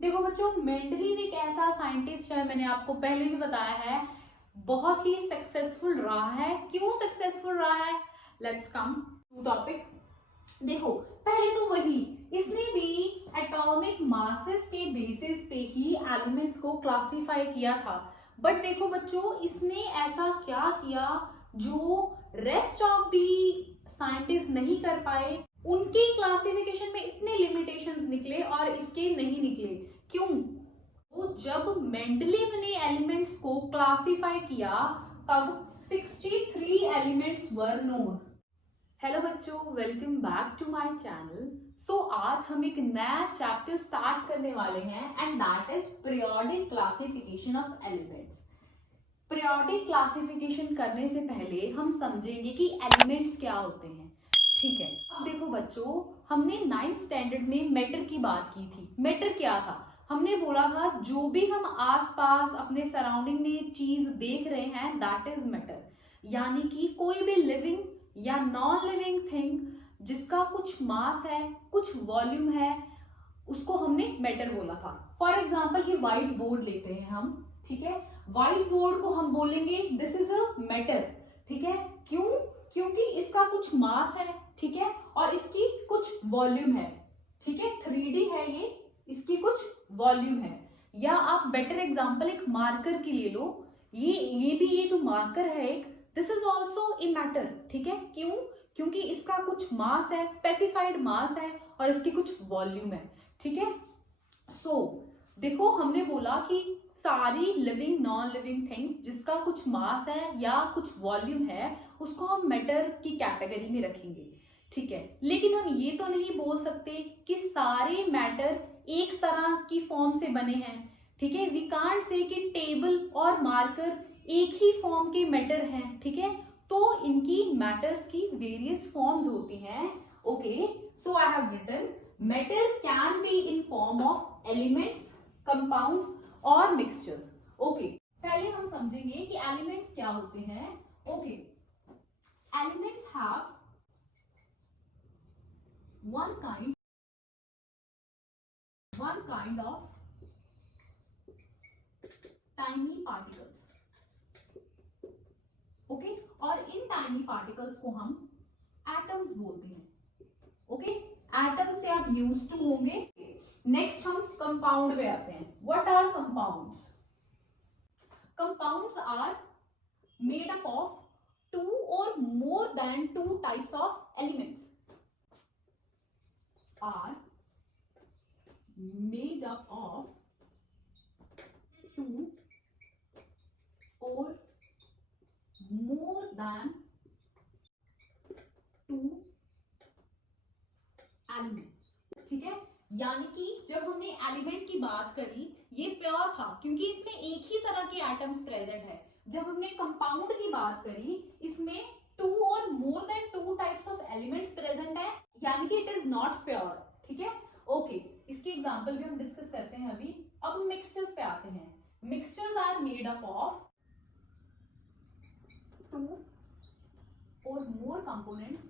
देखो बच्चों, मेंडलीव एक ऐसा साइंटिस्ट है, मैंने आपको पहले भी बताया है, बहुत ही सक्सेसफुल रहा है। क्यों सक्सेसफुल रहा है? Let's come to topic. देखो, पहले तो वही, इसने भी एटॉमिक मासेस के बेसिस पे ही एलिमेंट्स को क्लासिफाई किया था। बट देखो बच्चों, इसने ऐसा क्या किया जो रेस्ट ऑफ दी साइंटिस्ट नहीं कर पाए। उनके क्लासिफिकेशन में इतने लिमिटेशंस निकले और इसके नहीं निकले। क्यों? वो जब मेंडलीव ने एलिमेंट्स को क्लासिफाई किया तब 63 एलिमेंट्स वर नोन। हेलो बच्चों, welcome back to my channel. So आज हम एक नया चैप्टर स्टार्ट करने वाले हैं and that is periodic classification of elements. Periodic classification करने से पहले हम समझेंगे कि एलिमेंट्स क्या होते हैं। ठीक है, अब देखो बच्चों, हमने 9th स्टैंडर्ड में मैटर की बात की थी। मैटर क्या था? हमने बोला था जो भी हम आसपास अपने सराउंडिंग में चीज देख रहे हैं दैट इज मैटर। यानी कि कोई भी लिविंग या नॉन लिविंग थिंग जिसका कुछ मास है, कुछ वॉल्यूम है, उसको हमने मैटर बोला था। फॉर एग्जाम्पल कि व्हाइट बोर्ड लेते हैं हम, ठीक है, व्हाइट बोर्ड को हम बोलेंगे दिस इज अ मैटर। ठीक है, क्यों? क्योंकि इसका कुछ मास है, ठीक है, और इसकी कुछ वॉल्यूम है। ठीक है, 3D है ये, इसकी कुछ वॉल्यूम है। या आप बेटर एग्जांपल एक मार्कर की ले लो, ये भी, ये जो मार्कर है एक, this is also a matter. ठीक है, क्यों? क्योंकि इसका कुछ मास है, स्पेसिफाइड मास है, और इसकी कुछ वॉल्यूम है। ठीक है, सो देखो, हमने बोला कि सारी लिविंग नॉन लिविंग थिंग्स जिसका कुछ मास है या कुछ वॉल्यूम है उसको हम मैटर की कैटेगरी में रखेंगे। ठीक है, लेकिन हम ये तो नहीं बोल सकते कि सारे मैटर एक तरह की फॉर्म से बने हैं। ठीक है, वी कांट से कि टेबल और मार्कर एक ही फॉर्म के मैटर हैं। ठीक है, तो इनकी मैटर्स की वेरियस फॉर्म्स होती हैं। Okay, so I have written matter can be in form of elements, compounds और मिक्सचर्स। ओके, पहले हम समझेंगे कि एलिमेंट्स क्या होते हैं। Okay, elements have one kind of tiny particles. Okay, और इन टाइनी पार्टिकल्स को हम एटम्स बोलते हैं। ओके, एटम्स से आप यूज टू होंगे। नेक्स्ट हम कंपाउंड पे आते हैं। What are compounds? Compounds are made up of 2 or more than 2 types of elements are made up of 2 or more than 2 elements। ठीक है, यानी कि जब हमने एलिमेंट की बात करी ये प्योर था क्योंकि इसमें एक ही तरह के एटम्स प्रेजेंट है। जब हमने कंपाउंड की बात करी इसमें 2 और more than 2 types of elements present है, यानी कि इट इज नॉट प्योर। ठीक है, ओके, इसकी एग्जांपल भी हम डिस्कस करते हैं अभी। अब हम मिक्सचर्स पे आते हैं। Mixtures are made up of 2 और more components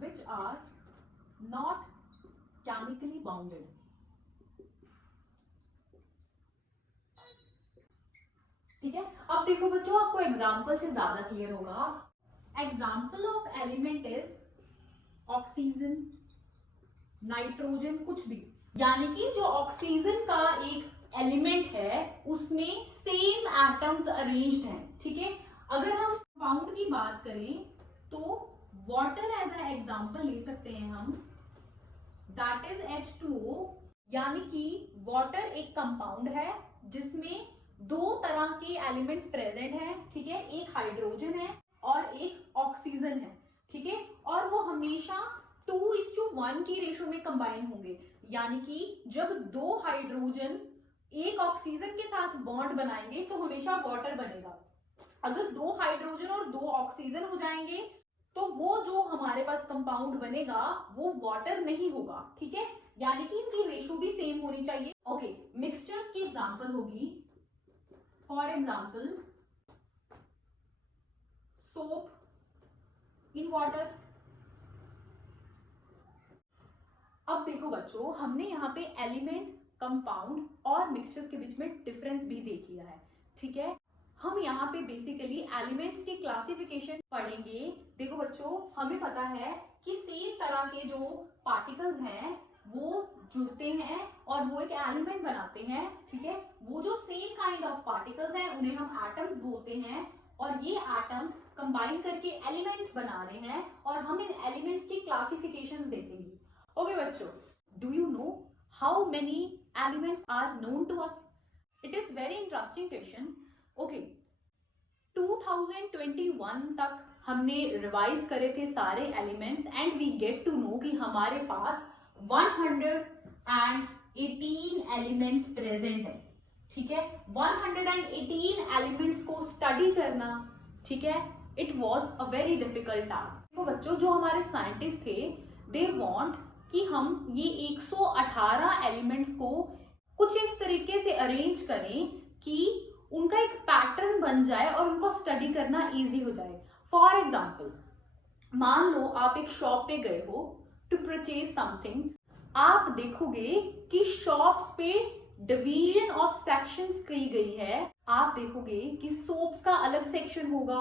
which are not chemically bounded। ठीक है, अब देखो बच्चों, आपको एग्जांपल से ज्यादा क्लियर होगा। Example of element is oxygen, nitrogen, कुछ भी। यानी कि जो ऑक्सीजन का एक एलिमेंट है उसमें सेम एटम्स अरेंज्ड हैं। ठीक है, अगर हम कंपाउंड की बात करें तो वाटर एज ए एग्जांपल ले सकते हैं हम, दैट इज H2O। यानी कि वाटर एक कंपाउंड है जिसमें 2 तरह के एलिमेंट्स प्रेजेंट हैं। ठीक है, एक हाइड्रोजन है और एक ऑक्सीजन है। ठीक है, और वो हमेशा 2:1 की रेशो में कंबाइन होंगे। यानी कि जब 2 हाइड्रोजन एक ऑक्सीजन के साथ बॉन्ड बनाएंगे तो हमेशा वाटर बनेगा। अगर 2 हाइड्रोजन और 2 ऑक्सीजन हो जाएंगे तो वो जो हमारे पास कंपाउंड बनेगा वो वाटर नहीं होगा। ठीक है, यानी कि इनकी रेशो भी सेम होनी चाहिए। ओके, मिक्सचर्स की एग्जांपल होगी, for example soap in water, अब देखो बच्चों, हमने यहाँ पे एलिमेंट, कंपाउंड और मिक्सचर्स के बीच में डिफरेंस भी देख लिया है, ठीक है। हम यहाँ पे बेसिकली एलिमेंट्स की क्लासिफिकेशन पढ़ेंगे। देखो बच्चों, हमें पता है कि सेम तरह के जो पार्टिकल्स हैं वो जुड़ते हैं और वो एक एलिमेंट बनाते हैं, ठीक है। वो जो सेम काइंड ऑफ पार्टिकल्स हैं उन्हें हम एटम्स बोलते हैं, और ये एटम्स कंबाइन करके एलिमेंट्स बना रहे हैं, और हम इन एलिमेंट्स की क्लासिफिकेशंस देखेंगे। ओके बच्चों, do you know how many elements are known to us? It is very interesting question. Okay, 2021 तक हमने रिवाइज करे थे सारे elements, and we get to know कि हमारे पास 118 एलिमेंट्स प्रेजेंट है, ठीक है। 118 एलिमेंट्स को स्टडी करना, ठीक है, it was a very difficult task. देखो बच्चों, जो हमारे साइंटिस्ट थे, दे वांट कि हम ये 118 एलिमेंट्स को कुछ इस तरीके से अरेंज करें कि उनका एक पैटर्न बन जाए और उनको स्टडी करना इजी हो जाए। फॉर एग्जाम्पल, मान लो आप एक शॉप पे गए हो टू परचेज समथिंग, आप देखोगे कि शॉप्स पे डिवीजन ऑफ सेक्शंस की गई है। आप देखोगे कि सोप्स का अलग सेक्शन होगा,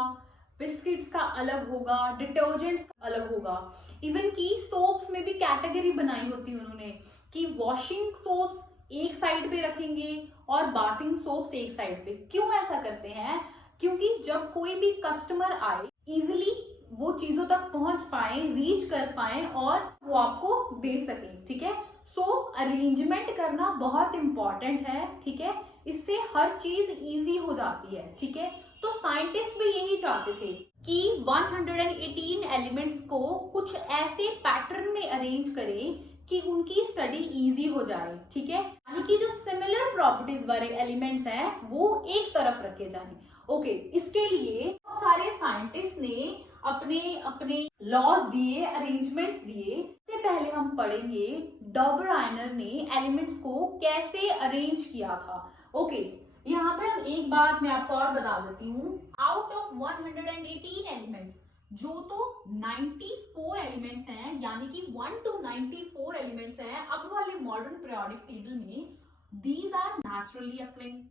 बिस्किट्स का अलग होगा, डिटर्जेंट्स का अलग होगा, इवन की सोप्स में भी कैटेगरी बनाई होती है उन्होंने कि वॉशिंग सोप्स एक साइड पे रखेंगे और बाथिंग सोप्स एक साइड पे। क्यों ऐसा करते हैं? क्योंकि जब कोई भी कस्टमर आए, इजिली वो चीजों तक पहुंच पाए, रीच कर पाए और वो आपको दे सके, ठीक है। सो अरेंजमेंट करना बहुत इंपॉर्टेंट है, ठीक है, इससे हर चीज इजी हो जाती है, ठीक है। तो साइंटिस्ट भी यही चाहते थे कि 118 एलिमेंट्स को कुछ ऐसे पैटर्न में अरेंज करें कि उनकी स्टडी इजी हो जाए, ठीक है, यानी कि जो सिमिलर प्रॉपर्टीज वाले एलिमेंट्स हैं वो एक तरफ रखे जाएं। ओके, इसके लिए बहुत सारे साइंटिस्ट ने अपने अपने लॉज दिए, अरेंजमेंट्स दिए। इससे पहले हम पढ़ेंगे डॉबराइनर ने एलिमेंट्स को कैसे अरेंज किया था। ओके, यहाँ पे हम एक बात मैं आपको और बता देती हूँ, आउट ऑफ 118 एलिमेंट्स, जो तो 94 एलिमेंट्स हैं, यानी कि 1 to 94 एलिमेंट्स हैं अब वाले मॉडर्न पीरियोडिक टेबल में, दीज आर नेचुरली अकरिंग,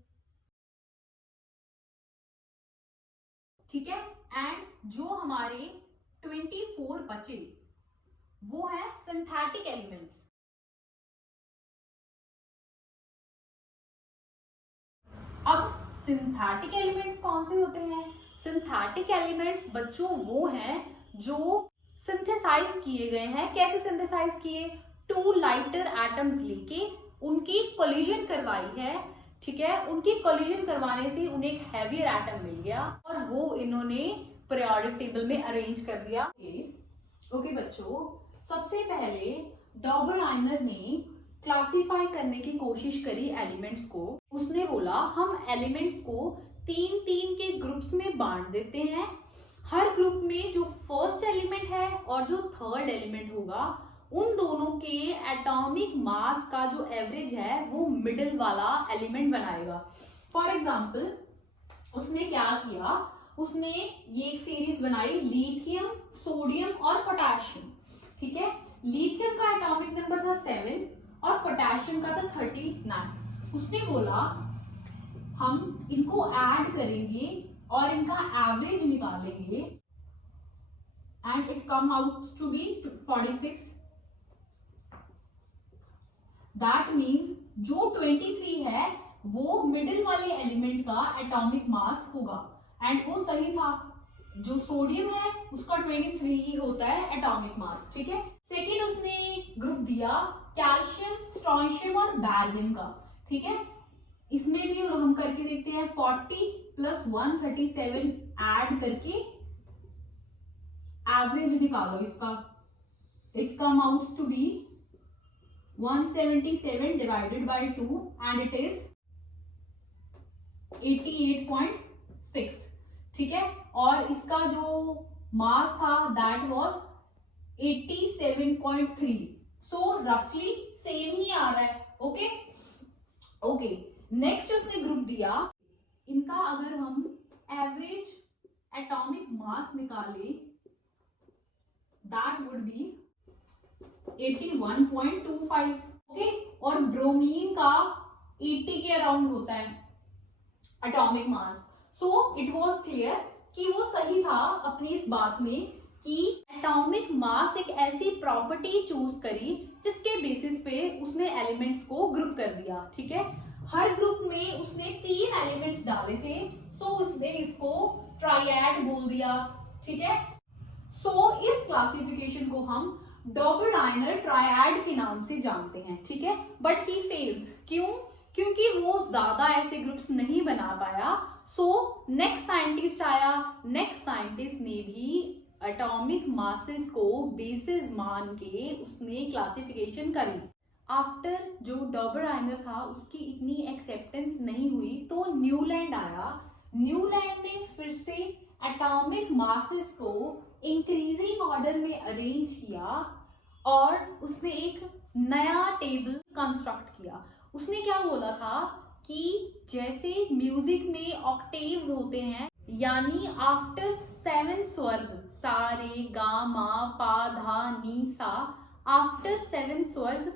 ठीक है। एंड जो हमारे 24 बचे वो है सिंथेटिक एलिमेंट्स। अब सिंथेटिक एलिमेंट्स कौन से होते हैं? सिंथेटिक एलिमेंट्स बच्चों वो हैं जो सिंथेसाइज किए गए हैं। कैसे सिंथेसाइज किए? 2 लाइटर एटम्स लेके उनकी कोलिजन करवाई है, ठीक है। उनकी कोलिजन करवाने से उन्हें एक हैवियर एटम मिल गया और वो इन्होंने पीरियोडिक टेबल में अरेंज कर दिया। ओके बच्चों, सबसे पहले डॉबराइनर ने क्लासिफाई करने की कोशिश करी एलिमेंट्स को। उसने बोला हम एलिमेंट्स को 3-3 के ग्रुप्स में बांट देते हैं। हर ग्रुप में जो फर्स्ट एलिमेंट है और जो थर्ड एलिमेंट होगा, उन दोनों के एटॉमिक मास का जो एवरेज है वो मिडिल वाला एलिमेंट बनाएगा। फॉर एग्जाम्पल, उसने क्या किया, उसने ये एक सीरीज बनाई, लिथियम, सोडियम और पोटेशियम, ठीक है। लिथियम का एटॉमिक नंबर था 7 और पोटेशियम का था 39। उसने बोला हम इनको ऐड करेंगे और इनका एवरेज निकालेंगे, and it come out to be 46। That means जो 23 है वो मिडिल वाले एलिमेंट का एटॉमिक मास होगा, एंड वो सही था। जो सोडियम है उसका 23 ही होता है एटॉमिक मास, ठीक है। सेकेंड उसने ग्रुप दिया कैल्शियम, स्ट्रोंशियम और बैरियम का, ठीक है। इसमें भी हम करके देखते हैं, 40 + 137 ऐड करके एवरेज निकालो इसका, it come out to be 177 divided by 2 and it is 88.6, ठीक है। और इसका जो मास था दैट वाज 87.3, सो रफली सेम ही आ रहा है। ओके ओके, नेक्स्ट उसने ग्रुप दिया, इनका अगर हम एवरेज एटॉमिक मास निकाले दैट वुड बी 81.25, ओके। और ब्रोमीन का 80 के अराउंड होता है atomic mass. So it was clear कि वो सही था अपनी इस बात में कि एटॉमिक मास एक ऐसी प्रॉपर्टी चूज करी जिसके बेसिस पे उसने एलिमेंट्स को ग्रुप कर दिया, ठीक है। हर ग्रुप में उसने 3 एलिमेंट्स डाले थे, सो उसने इसको ट्राइएड बोल दिया, ठीक है। सो इस क्लासिफिकेशन को हम डॉबरडाइनर ट्राइएड के नाम से जानते हैं, ठीक है। बट ही फेल्स, क्यों? क्योंकि वो ज्यादा ऐसे ग्रुप्स नहीं बना पाया। सो नेक्स्ट साइंटिस्ट आया, नेक्स्ट साइंटिस्ट ने भी एटॉमिक मासेस को बेसिस मान के उसने क्लासिफिकेशन करी। आफ्टर जो डॉबरडाइनर था उसकी इतनी एक्सेप्टेंस नहीं हुई तो न्यूलैंड आया। न्यूलैंड ने फिर से एटॉमिक मासेस को इंक्रीजिंग ऑर्डर में अरेंज किया और उसने एक नया टेबल कंस्ट्रक्ट किया। उसने क्या बोला था कि जैसे म्यूजिक में ऑक्टेव्स होते हैं, यानी आफ्टर 7 स्वर्स सा रे गा मा पा धा नी सा, आफ्टर 7 स्वर्स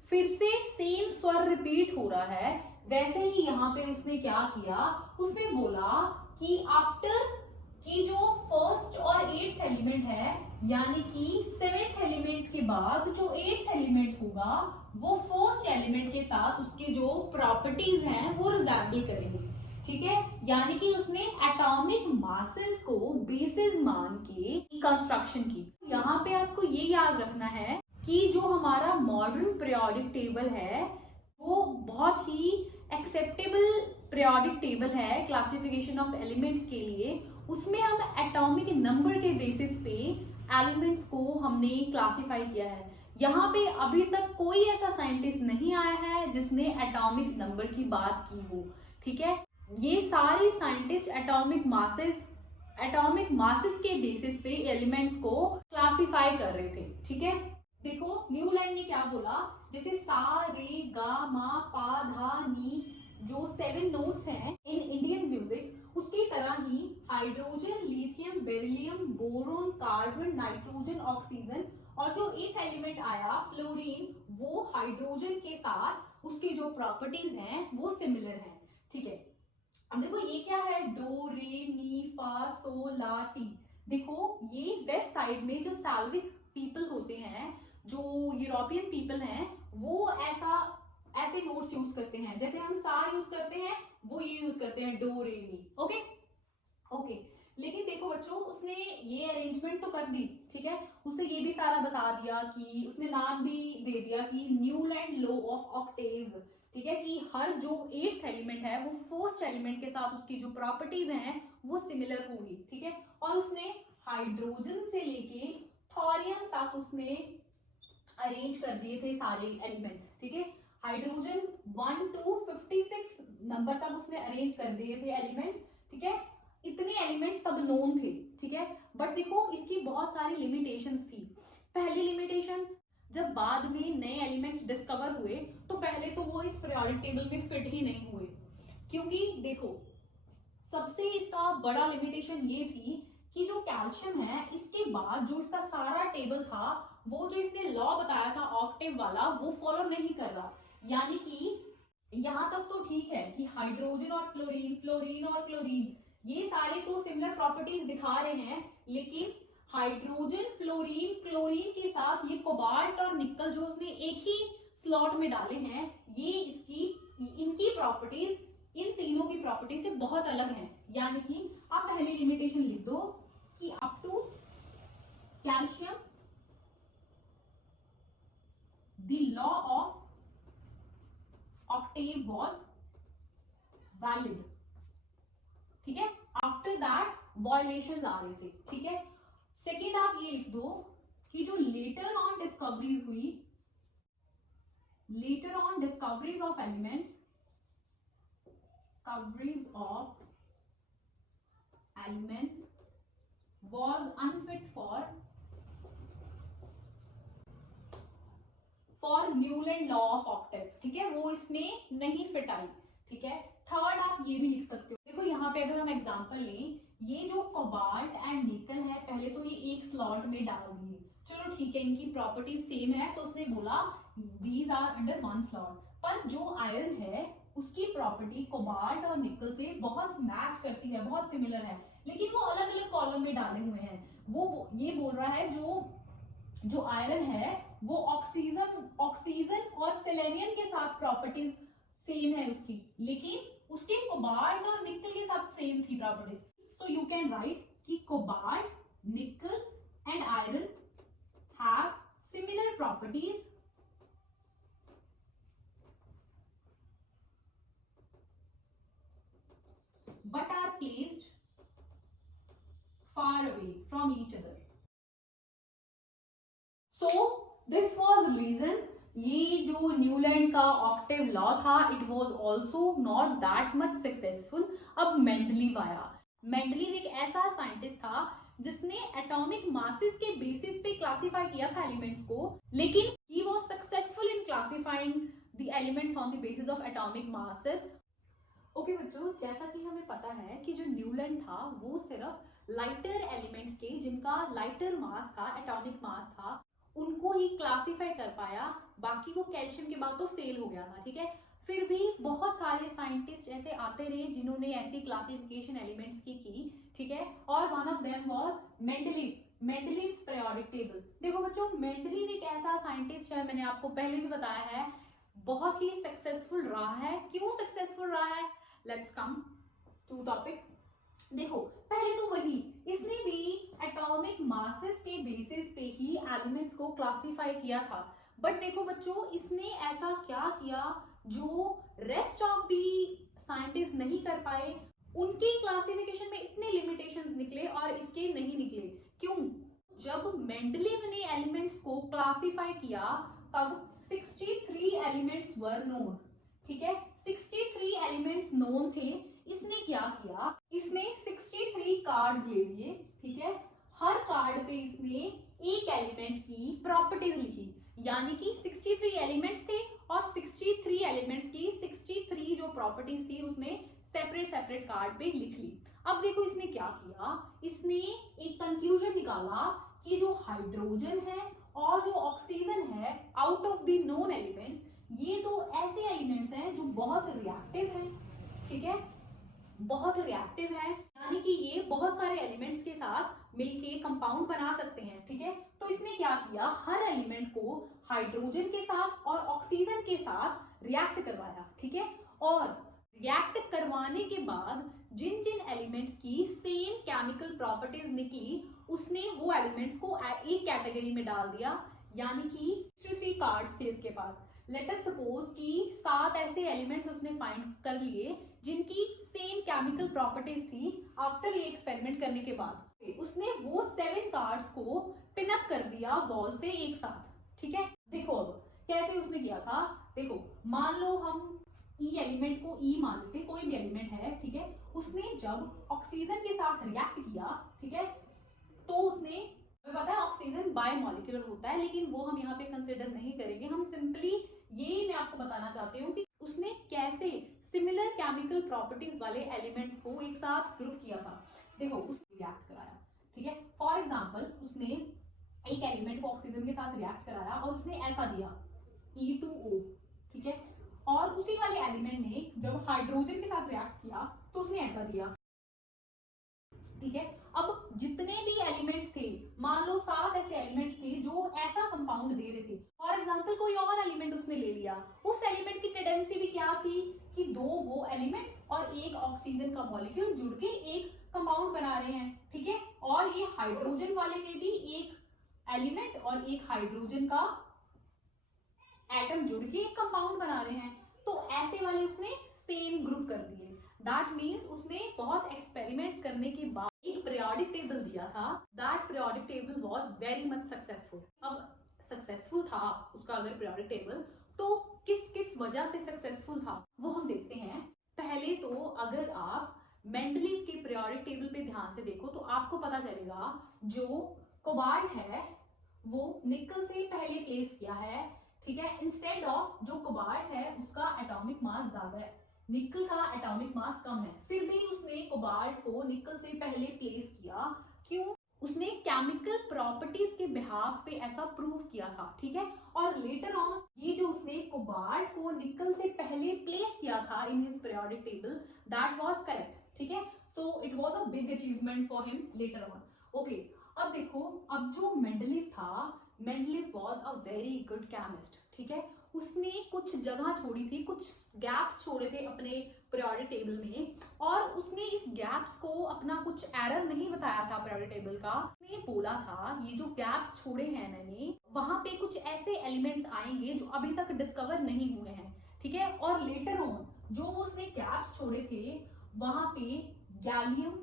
फिर से सेम स्वर रिपीट हो रहा है। वैसे ही यहाँ पे उसने क्या किया, उसने बोला कि आफ्टर कि जो फर्स्ट और 8th एलिमेंट है, यानी कि 7th एलिमेंट के बाद जो 8th एलिमेंट होगा वो फर्स्ट एलिमेंट के साथ उसकी जो प्रॉपर्टीज हैं वो रिजेंबल करेंगे, ठीक है। यानी कि उसने एटॉमिक मासेस को बेसिस मान के कंस्ट्रक्शन की। यहाँ पे आपको ये याद रखना है कि जो हमारा मॉडर्न पीरियोडिक टेबल है वो बहुत ही एक्सेप्टेबल पीरियोडिक टेबल है क्लासिफिकेशन ऑफ एलिमेंट्स के लिए। उसमें हम एटॉमिक नंबर के बेसिस पे एलिमेंट्स को हमने क्लासिफाई किया है। यहाँ पे अभी तक कोई ऐसा साइंटिस्ट नहीं आया है जिसने एटॉमिक नंबर की बात की हो, ठीक है। ये सारे साइंटिस्ट एटॉमिक मासेस के बेसिस पे एलिमेंट्स को क्लासिफाई कर रहे थे, ठीक है। देखो न्यूलैंड ने क्या बोला, जैसे सा रे गा मा पा धा नी जो 7 नोट्स हैं इन इंडियन म्यूजिक, उसकी तरह ही hydrogen, lithium, beryllium, boron, carbon, nitrogen, oxygen और जो 8th एलिमेंट आया फ्लोरीन, वो हाइड्रोजन के साथ उसकी जो प्रॉपर्टीज हैं वो सिमिलर हैं, ठीक है। अब देखो ये क्या है, डो रे मी फा सो ला टी। देखो ये वेस्ट साइड में जो साल्विक पीपल होते हैं, जो यूरोपियन पीपल हैं, वो ऐसे नोट्स यूज करते हैं। जैसे हम सा यूज करते हैं वो ये यूज करते हैं डो रे मी, ओके। लेकिन देखो बच्चों उसने ये अरेंजमेंट तो कर दी, ठीक है। उसने ये भी सारा बता दिया कि उसने नाम भी दे दिया कि न्यूलैंड लॉ ऑफ ऑक्टेव्स, ठीक है, कि हर जो 8th एलिमेंट है वो फर्स्ट एलिमेंट के साथ उसकी जो प्रॉपर्टीज हैं वो सिमिलर होगी, ठीक है। और उसने हाइड्रोजन से लेके थोरियम तक उसने अरेंज कर दिए थे सारे एलिमेंट्स, ठीक है। हाइड्रोजन 1 to 56 नंबर तक उसने अरेंज कर दिए थे एलिमेंट्स, ठीक है। इतने एलिमेंट्स तब नोन थे, ठीक है। बट देखो इसकी बहुत सारी लिमिटेशंस थी। पहली लिमिटेशन, जब बाद में नए एलिमेंट्स डिस्कवर हुए तो पहले तो वो इस पीरियोडिक टेबल में फिट ही नहीं हुए, क्योंकि देखो सबसे इसका बड़ा लिमिटेशन ये थी कि जो कैल्शियम है इसके बाद जो इसका सारा टेबल था, वो जो इसने लॉ बताया था ऑक्टेव वाला, वो फॉलो नहीं कर रहा। यानी कि यहां तक तो ठीक है कि हाइड्रोजन और फ्लोरीन, फ्लोरीन और क्लोरीन, ये सारे तो सिमिलर प्रॉपर्टीज दिखा रहे हैं, लेकिन हाइड्रोजन, फ्लोरीन, क्लोरीन के साथ ये कोबाल्ट और निकल जो उसने एक ही स्लॉट में डाले हैं, ये इनकी प्रॉपर्टीज इन तीनों की प्रॉपर्टी से बहुत अलग है। यानी कि आप पहली लिमिटेशन लिख दो कि up to calcium the law of octave was valid, ठीक है। आफ्टर दैट वायलेशंस आ रहे थे, ठीक है। सेकेंड आप ये लिख दो कि जो लेटर ऑन डिस्कवरीज हुई, later on discoveries of elements, coverage of elements was unfit for Newland law of octave, ठीक है, वो इसमें नहीं फिट आई, ठीक है। थर्ड आप ये भी लिख सकते हो, देखो यहाँ पे अगर हम एग्जांपल लें, ये जो कोबाल्ट एंड निकल है पहले तो ये एक स्लॉट में डाल दिए, चलो ठीक है, इनकी प्रॉपर्टीज सेम है तो उसने बोला these are under one slot. पर जो आयरन है उसकी प्रॉपर्टी कोबाल्ट और निकल से बहुत मैच करती है, बहुत सिमिलर है, लेकिन वो अलग अलग कॉलम में डाले हुए हैं। वो ये बोल रहा है जो आयरन है वो ऑक्सीजन और सेलेनियम के साथ प्रॉपर्टीज सेम है उसकी, लेकिन उसके कोबाल्ट और निकल के साथ सेम थी properties. So you can write कि cobalt, nickel and iron have similar properties but are placed far away from each other. So this was reason ये जो न्यूलैंड का ऑक्टेव लॉ था it was also not that much successful. अब Mendeleev आया। Mendeleev एक ऐसा scientist था जिसने एटॉमिक मासेस के बेसिस पे क्लासिफाई किया था एलिमेंट्स को, लेकिन he was successful in classifying the elements on the basis of atomic masses. Okay बच्चों, जैसा कि हमें पता है कि जो न्यूलैंड था वो सिर्फ लाइटर एलिमेंट्स के जिनका लाइटर मास था, एटॉमिक मास था, उनको ही क्लासिफाई कर पाया, बाकी वो कैल्शियम के बाद तो फेल हो गया था। ठीक है, फिर भी बहुत सारे साइंटिस्ट ऐसे आते रहे जिन्होंने ऐसी क्लासिफिकेशन एलिमेंट्स की। ठीक है, और one of them was Mendeleev's periodic table. देखो बच्चों, मेंडलीव एक ऐसा साइंटिस्ट है, मैंने आपको पहले भी बताया है, बहुत ही सक्सेसफुल रहा है। क्यों सक्सेसफुल रहा है? Let's come to topic. देखो, पहले तो वही, इसने भी एटॉमिक मासेस के बेसिस पे ही एलिमेंट्स को क्लासिफाई किया था। बट देखो बच्चों, इसने ऐसा क्या किया जो रेस्ट ऑफ दी साइंटिस्ट नहीं कर पाए। उनकी क्लासिफिकेशन में इतने लिमिटेशंस निकले और इसके नहीं निकले। क्यों? जब मेंडलीव ने एलिमेंट्स को क्लासिफाई किया तब 63 एलिमेंट्स वर नोन। ठीक है, 63 एलिमेंट्स नोन थे। इसने क्या किया, इसने 63 कार्ड ले लिए। ठीक है, हर कार्ड पे इसने एक एलिमेंट की प्रॉपर्टीज लिखी, यानी कि 63 एलिमेंट्स थे और 63 एलिमेंट्स की 63 जो प्रॉपर्टीज थी उसने सेपरेट कार्ड पे लिख ली। अब देखो इसने क्या किया, इसने एक कंक्लूजन निकाला कि जो हाइड्रोजन है और जो ऑक्सीजन है out of the known elements, ये तो ऐसे एलिमेंट्स हैं जो बहुत रिएक्टिव हैं। ठीक है, बहुत रिएक्टिव है, यानी कि ये बहुत सारे एलिमेंट्स के साथ मिलके कंपाउंड बना सकते हैं। ठीक है, तो इसने क्या किया, हर एलिमेंट को हाइड्रोजन के साथ और ऑक्सीजन के साथ रिएक्ट करवाया। ठीक है, और रिएक्ट करवाने के बाद जिन जिन एलिमेंट्स की सेम केमिकल प्रॉपर्टीज निकली उसने वो एलिमेंट्स को एक कैटेगरी में डाल दिया, यानी कि 63 कार्ड्स थे इसके पास। लेट अस सपोज कि 7 ऐसे एलिमेंट्स उसने फाइंड कर लिए जिनकी सेम केमिकल प्रॉपर्टीज थी। आफ्टर ये एक्सपेरिमेंट करने के बाद उसने वो 7 कार्ड्स को पिन अप कर दिया वॉल से एक साथ। ठीक है, देखो अब कैसे उसने किया था। देखो, मान लो हम ई एलिमेंट को ई मान लेते, कोई भी एलिमेंट है। ठीक है, उसने जब ऑक्सीजन के साथ रिएक्ट किया, ठीक है, तो उसने, हमें पता है ऑक्सीजन बायोमोलिकुलर होता है, लेकिन वो हम यहाँ पे कंसिडर नहीं करेंगे। हम सिंपली ये मैं आपको बताना चाहती हूँ कि उसने कैसे सिमिलर केमिकल प्रॉपर्टीज वाले एलिमेंट्स को एक साथ ग्रुप किया था। देखो, उसको रिएक्ट कराया। ठीक है, फॉर एग्जांपल उसने एक एलिमेंट को ऑक्सीजन के साथ रिएक्ट कराया और उसने ऐसा दिया E2O। ठीक है, और उसी वाले एलिमेंट ने जब हाइड्रोजन के साथ रिएक्ट किया तो उसने ऐसा दिया। ठीक है, अब जितने भी एलिमेंट्स थे, मान लो 7 ऐसे एलिमेंट्स थे जो ऐसा कंपाउंड दे रहे थे। फॉर एग्जांपल कोई और एलिमेंट उसने ले लिया, उस एलिमेंट की टेंडेंसी भी क्या थी कि 2 वो एलिमेंट और एक ऑक्सीजन का मॉलिक्यूल जुड़ के एक कंपाउंड बना रहे हैं। ठीक है, और ये हाइड्रोजन वाले में भी एक एलिमेंट और एक हाइड्रोजन का एटम जुड़ के एक कंपाउंड बना रहे हैं। तो ऐसे वाले उसने सेम ग्रुप कर दिए। दैट मीन्स उसने बहुत एक्सपेरिमेंट्स करने के बाद एक पीरियोडिक टेबल दिया था। That periodic table was very much successful. अब सक्सेसफुल था उसका अगर पीरियोडिक टेबल, तो किस किस वजह से सक्सेसफुल था वो हम देखते हैं। पहले तो अगर आप मेंडलीव के पीरियोडिक टेबल पे ध्यान से देखो तो आपको पता चलेगा जो कोबाल्ट है वो निकल से पहले प्लेस किया है। ठीक है, इंस्टेड ऑफ जो कोबाल्ट है उसका एटॉमिक मास ज्यादा है, निकल का एटॉमिक मास कम है, फिर भी उसने कोबाल्ट को निकल से पहले प्लेस किया। क्यों? उसने केमिकल प्रॉपर्टीज के बिहाफ पे ऐसा प्रूव किया था, ठीक है। और लेटर ऑन ये जो उसने कोबाल्ट को निकल से पहले प्लेस किया था in his periodic table, that was correct, ठीक है। So it was a big achievement for him later on. Okay, अब देखो, अब जो मेंडलीव था, Mendeleev was a very good chemist, ठीक है। उसने कुछ जगह छोड़ी थी, कुछ गैप्स छोड़े थे अपने पीरियोडिक टेबल में, और उसने इस गैप्स को अपना कुछ एरर नहीं बताया था पीरियोडिक टेबल का। उसने बोला था ये जो गैप्स छोड़े हैं मैंने, वहां पे कुछ ऐसे एलिमेंट्स आएंगे जो अभी तक डिस्कवर नहीं हुए हैं, ठीक है। और लेटर ऑन जो उसने गैप्स छोड़े थे वहां पे गैलियम,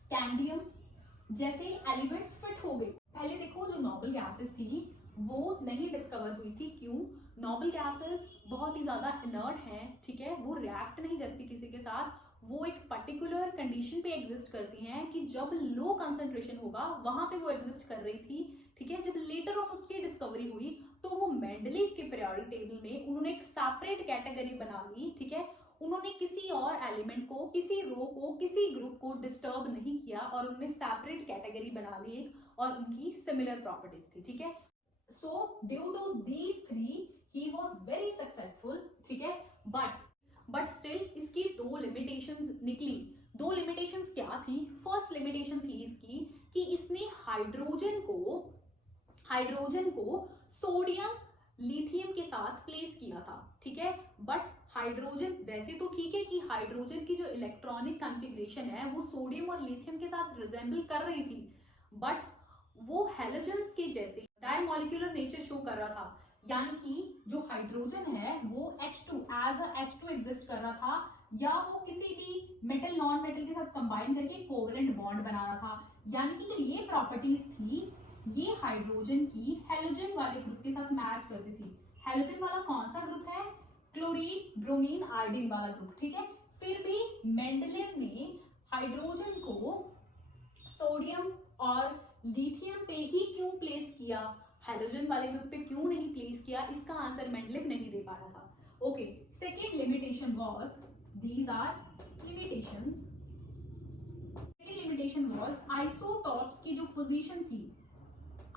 स्कैंडियम जैसे एलिमेंट्स फिट हो गए। पहले देखो जो नोबल गैसेस थी वो नहीं डिस्कवर हुई थी, क्यों? नोबल गैसेस बहुत ही ज्यादा इनर्ट हैं, ठीक है, वो रिएक्ट नहीं करती किसी के साथ, वो एक पर्टिकुलर कंडीशन पे एग्जिस्ट करती हैं कि जब लो कंसंट्रेशन होगा वहां पे वो एग्जिस्ट कर रही थी, ठीक है। जब लेटर ऑन उसकी डिस्कवरी हुई तो वो मेंडलीव के पीरियोडिक टेबल में उन्होंने एक सेपरेट कैटेगरी बना ली, ठीक है। उन्होंने किसी और एलिमेंट को, किसी रो को, किसी ग्रुप को डिस्टर्ब नहीं किया और उन्होंने सेपरेट कैटेगरी बना ली और उनकी सिमिलर प्रॉपर्टीज थी, ठीक है। So due to these three he was very successful, ठीक है। but still इसकी दो limitations निकली। दो limitations क्या थी? फर्स्ट limitation थी इसकी कि इसने हाइड्रोजन को सोडियम लिथियम के साथ प्लेस किया था, ठीक है। बट हाइड्रोजन, वैसे तो ठीक है कि हाइड्रोजन की जो इलेक्ट्रॉनिक कॉन्फ़िगरेशन है वो सोडियम और लिथियम के साथ रिजेंबल कर रही थी, बट वो हैलोजेंस के जैसे डायमोलिक्यूलर नेचर शो कर रहा था, यानी कि जो हाइड्रोजन है वो H2 as a H2 exist कर रहा था, या वो किसी भी मेटल नॉन मेटल के साथ कंबाइन करके कोवेलेंट बॉन्ड बना रहा था। यानी कि जो ये प्रॉपर्टीज थी ये हाइड्रोजन की हैलोजन वाले ग्रुप के साथ मैच करती थी। हैलोजन वाला कौन सा ग्रुप है? क्लोरीन, ब्रोमीन, आयोडीन वाला ग्रुप, ठीक है। फिर भी मेंडलीव ने हाइड्रोजन को सोडियम और लिथियम पे ही क्यों प्लेस किया, हैलोजन वाले ग्रुप पे क्यों नहीं प्लेस किया? इसका आंसर मेंडलीव नहीं दे पा रहा था। Okay, second limitation was, these are limitations. Second limitation was isotopes की जो पोजीशन थी,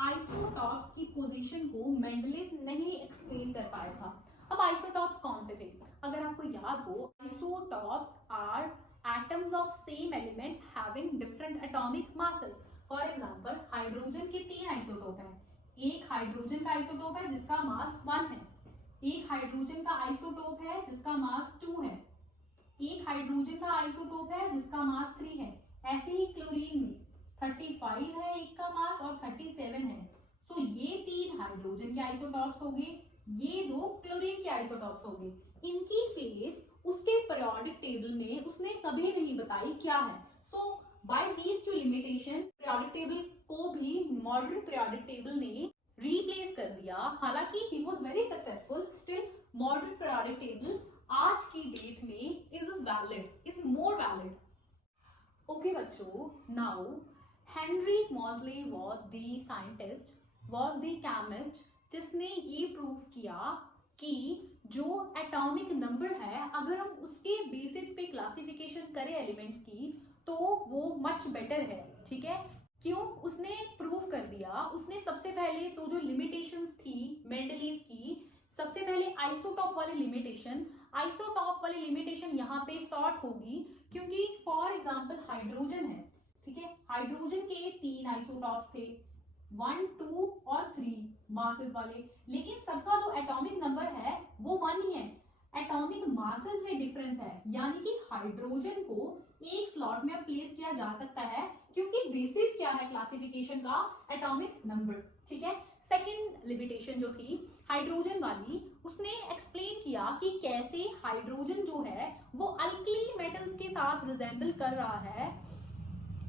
आइसोटॉप्स की पोजीशन को मेंडलीव नहीं एक्सप्लेन कर पाया था। अब आइसोटॉप्स कौन से थे? अगर आपको याद हो, isotopes are atoms of same elements having different atomic masses. For example, hydrogen के 3 आइसोटोप हैं। एक हाइड्रोजन का आइसोटोप है जिसका मास 1 है, एक हाइड्रोजन का आइसोटोप है जिसका मास 2 है, एक हाइड्रोजन का आइसोटोप है जिसका मास 3 है। ऐसे ही क्लोरीन में 35 है एक का मास और 37 है। तो ये 3 हाइड्रोजन के आइसोटॉप्स हो गए, ये 2 क्लोरीन के आइसोटॉप्स हो गए। इनकी फेस उसके पीरियोडिक टेबल में उसने कभी नहीं बताई क्या है। So by these two limitation periodic table को भी मॉडर्न पीरियोडिक टेबल ने रिप्लेस कर दिया। हालांकि he was very successful, still modern periodic table आज की डेट में इज मोर वैलिड। ओके बच्चों, now Henry Moseley was the scientist, was the chemist जिसने ये प्रूव किया कि जो एटॉमिक नंबर है अगर हम उसके बेसिस पे क्लासिफिकेशन करें एलिमेंट्स की तो वो मच बेटर है, ठीक है। क्यों? उसने प्रूव कर दिया। उसने सबसे पहले तो जो लिमिटेशंस थी मेंडलीव की, सबसे पहले आइसोटॉप वाली लिमिटेशन यहाँ पे सॉर्ट होगी, क्योंकि फॉर एग्जांपल हाइड्रोजन है, ठीक है। हाइड्रोजन के 3 आइसोटॉप्स थे, 1, 2 और 3 मासेस वाले, लेकिन सबका जो एटॉमिक नंबर है वो 1 ही है। एटॉमिक मासेस में डिफरेंस है, यानी कि हाइड्रोजन को एक स्लॉट में प्लेस किया जा सकता है, क्योंकि बेसिस क्या है क्लासिफिकेशन का? एटॉमिक नंबर, ठीक है। सेकंड लिमिटेशन जो थी हाइड्रोजन वाली, उसने एक्सप्लेन किया कि कैसे हाइड्रोजन जो है वो अल्कली मेटल्स के साथ रिजेंबल कर रहा है।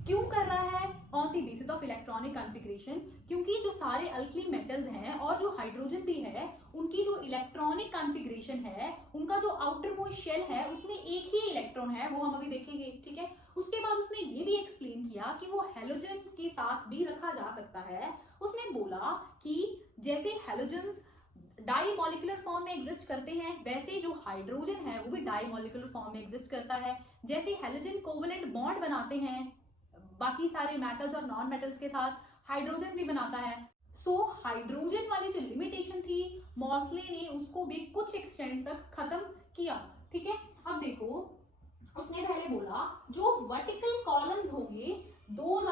क्यों कर रहा है? On the basis of electronic configuration, क्योंकि जो सारे अल्कली मेटल्स हैं और जो हाइड्रोजन भी है उनकी जो इलेक्ट्रॉनिक कॉन्फ़िगरेशन है, उनका जो आउटर मोस्ट शेल है उसमें एक ही इलेक्ट्रॉन है, वो हम अभी देखेंगे, ठीक है। उसके बाद उसने ये भी एक्सप्लेन किया कि वो हैलोजन के साथ भी रखा जा सकता है। उसने बोला कि जैसे हैलोजेंस डाई मॉलिक्यूलर फॉर्म में एग्जिस्ट करते हैं, वैसे जो हाइड्रोजन है वो भी डाई मॉलिक्यूलर फॉर्म में एग्जिस्ट करता है। जैसे हैलोजन कोवेलेंट बॉन्ड बनाते हैं बाकी सारे मेटल्स और नॉन मेटल्स के साथ हाइड्रोजन भी बनाता है। सो हाइड्रोजन वाली जो लिमिटेशन थी मॉसले ने उसको भी कुछ एक्सटेंट तक खत्म किया। ठीक है, अब देखो उसने पहले बोला जो वर्टिकल कॉलम्स होंगे those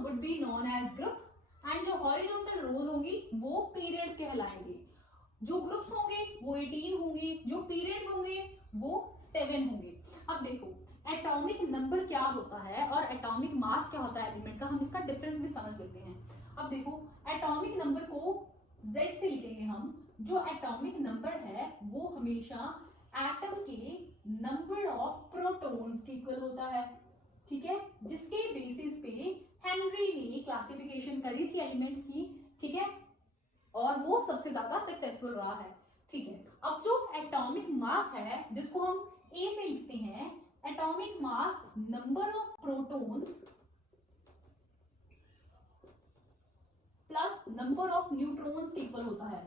would be known age group and जो हॉरिजॉन्टल रोज होंगी वो पीरियड्स कहलाएंगे। जो ग्रुप्स होंगे वो 18 होंगे, जो पीरियड्स होंगे वो 7 होंगे। अब देखो एटॉमिक नंबर क्या होता है और एटॉमिक मास क्या होता है एलिमेंट का, हम इसका डिफरेंस भी समझ लेते हैं। अब देखो एटॉमिक नंबर को Z से लिखेंगे हम। जो एटॉमिक नंबर है वो हमेशा एटम के नंबर ऑफ प्रोटॉन्स के इक्वल होता है। ठीक है, जिसके बेसिस पे हेनरी ने क्लासिफिकेशन करी थी एलिमेंट्स की। ठीक है, और वो सबसे ज्यादा सक्सेसफुल रहा है। ठीक है, अब जो एटॉमिक मास है जिसको हम A से लिखते हैं, atomic mass number of protons plus number of neutrons के इक्वल होता है।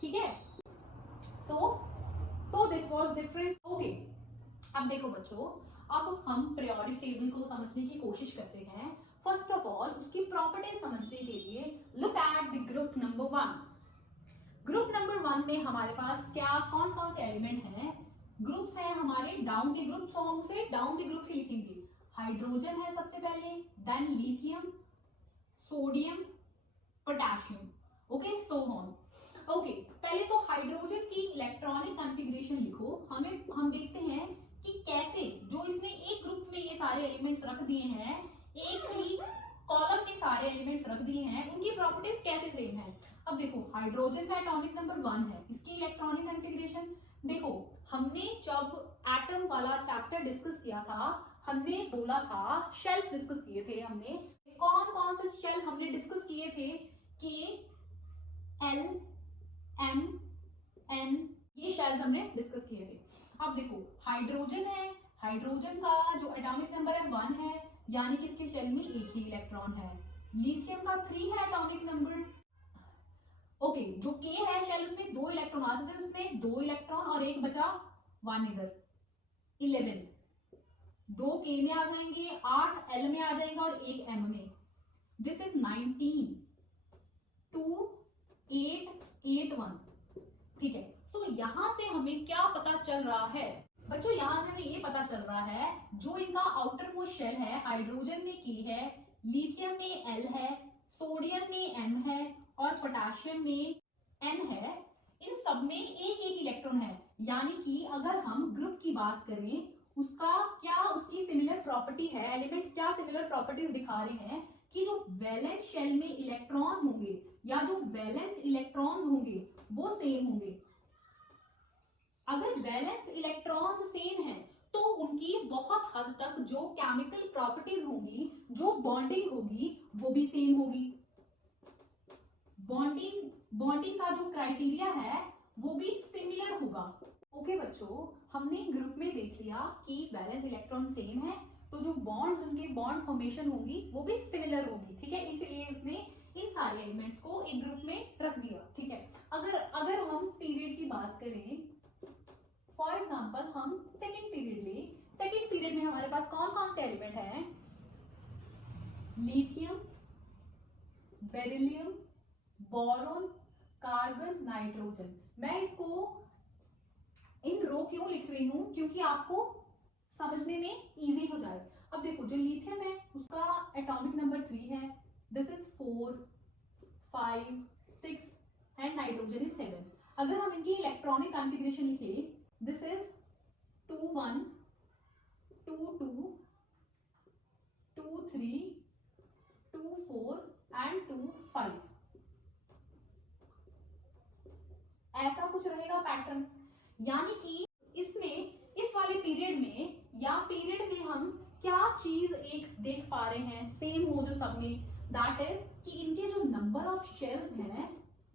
ठीक है, so this vas deferens. Okay, अब देखो बच्चों, अब हम पीरियोडिक टेबल को समझने की कोशिश करते हैं। फर्स्ट ऑफ ऑल उसकी प्रॉपर्टीज समझने के लिए look at the group number 1। Group number 1 में हमारे पास क्या कौन कौन से एलिमेंट हैं? ग्रुप्स हैं हमारे डाउन द ग्रुप, सो हम उसे डाउन द ग्रुप ही लिखेंगे। हाइड्रोजन है सबसे पहले, then lithium, sodium, potassium, okay, so on. Okay, पहले तो हाइड्रोजन की इलेक्ट्रॉनिक कॉन्फ़िगरेशन लिखो। हम देखते हैं कि कैसे जो इसने एक ग्रुप में ये सारे एलिमेंट्स रख दिए हैं, एक ही कॉलम में सारे एलिमेंट्स रख दिए हैं, उनकी प्रॉपर्टीज कैसे सेम है। अब देखो हाइड्रोजन का एटॉमिक नंबर 1 है, इसकी इलेक्ट्रॉनिक कॉन्फ़िगरेशन देखो। हमने जब एटम वाला चैप्टर डिस्कस किया था, हमने बोला था शेल्स डिस्कस किए थे। हमने कौन कौन से शेल हमने डिस्कस किए थे कि L, M, N, ये शेल्स हमने डिस्कस किए थे। अब देखो हाइड्रोजन है, हाइड्रोजन का जो एटॉमिक नंबर है 1 है, यानी कि इसके शेल में एक ही इलेक्ट्रॉन है। लिथियम का 3 है एटॉमिक नंबर। ओके, जो K है शेल उसमें 2 इलेक्ट्रॉन आ सकते हैं, उसमें 2 इलेक्ट्रॉन और एक बचा 1 इधर, 11। 2 K में आ जाएंगे, 8 L में आ जाएंगे और 1 M में। This is 19, 2, 8, 8, 1। ठीक है, सो यहां से हमें क्या पता चल रहा है बच्चों? यहां से हमें ये पता चल रहा है जो इनका आउटर मोस्ट शेल है, हाइड्रोजन में K है, लिथियम में L है, सोडियम में M है और पोटेशियम में N है, इन सब में एक एक इलेक्ट्रॉन है। यानी कि अगर हम ग्रुप की बात करें, उसका क्या उसकी सिमिलर प्रॉपर्टी है, एलिमेंट्स क्या सिमिलर प्रॉपर्टीज दिखा रहे हैं कि जो वैलेंस शेल में इलेक्ट्रॉन होंगे या जो वैलेंस इलेक्ट्रॉन्स होंगे वो सेम होंगे। अगर वैलेंस इलेक्ट्रॉन्स सेम हैं तो उनकी बहुत हद तक जो केमिकल प्रॉपर्टीज होंगी, जो बॉन्डिंग होगी वो भी सेम होगी। बॉन्डिंग का जो क्राइटेरिया है वो भी सिमिलर होगा। ओके बच्चों, हमने ग्रुप में देख लिया कि वैलेंस इलेक्ट्रॉन सेम है तो जो बॉन्ड्स उनके बॉन्ड फॉर्मेशन होगी वो भी सिमिलर होगी। ठीक है, इसलिए उसने इन सारे एलिमेंट्स को एक ग्रुप में रख दिया। ठीक है, अगर हम पीरियड की बात करें, फॉर एग्जांपल हम सेकंड पीरियड ले, सेकंड पीरियड में हमारे पास कौन कौन से एलिमेंट हैं? Lithium, beryllium, boron, carbon, nitrogen. मैं इसको इन रो क्यों लिख रही हूं? क्योंकि आपको समझने में इजी हो जाए। अब देखो जो लिथियम है उसका एटॉमिक नंबर 3 है, this is 4, 5, 6 and nitrogen is 7। अगर हम इनकी इलेक्ट्रॉनिक कॉन्फ़िगरेशन लिखे, दिस इज 2, 1, 2, 2, 2, 3, 2, 4 एंड 2, 5। ऐसा कुछ रहेगा पैटर्न। यानी कि इसमें इस वाले पीरियड में या पीरियड में हम क्या चीज एक देख पा रहे हैं सेम हो जो सब में, दैट इज कि इनके जो नंबर ऑफ शेल्स हैं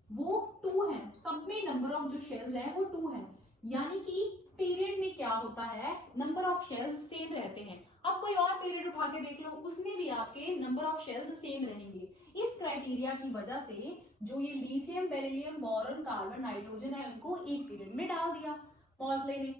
वो 2 हैं। सब में नंबर ऑफ जो शेल्स हैं वो 2 हैं। यानी कि पीरियड में क्या होता है, नंबर ऑफ शेल्स सेम रहते हैं। अब कोई और पीरियड उठा के देख लो, उसमें भी आपके नंबर ऑफ शेल्स सेम रहेंगे। इस क्राइटेरिया की वजह से जो ये lithium, beryllium, boron, carbon, nitrogen है उनको एक पीरियड में डाल दिया मॉसले ने।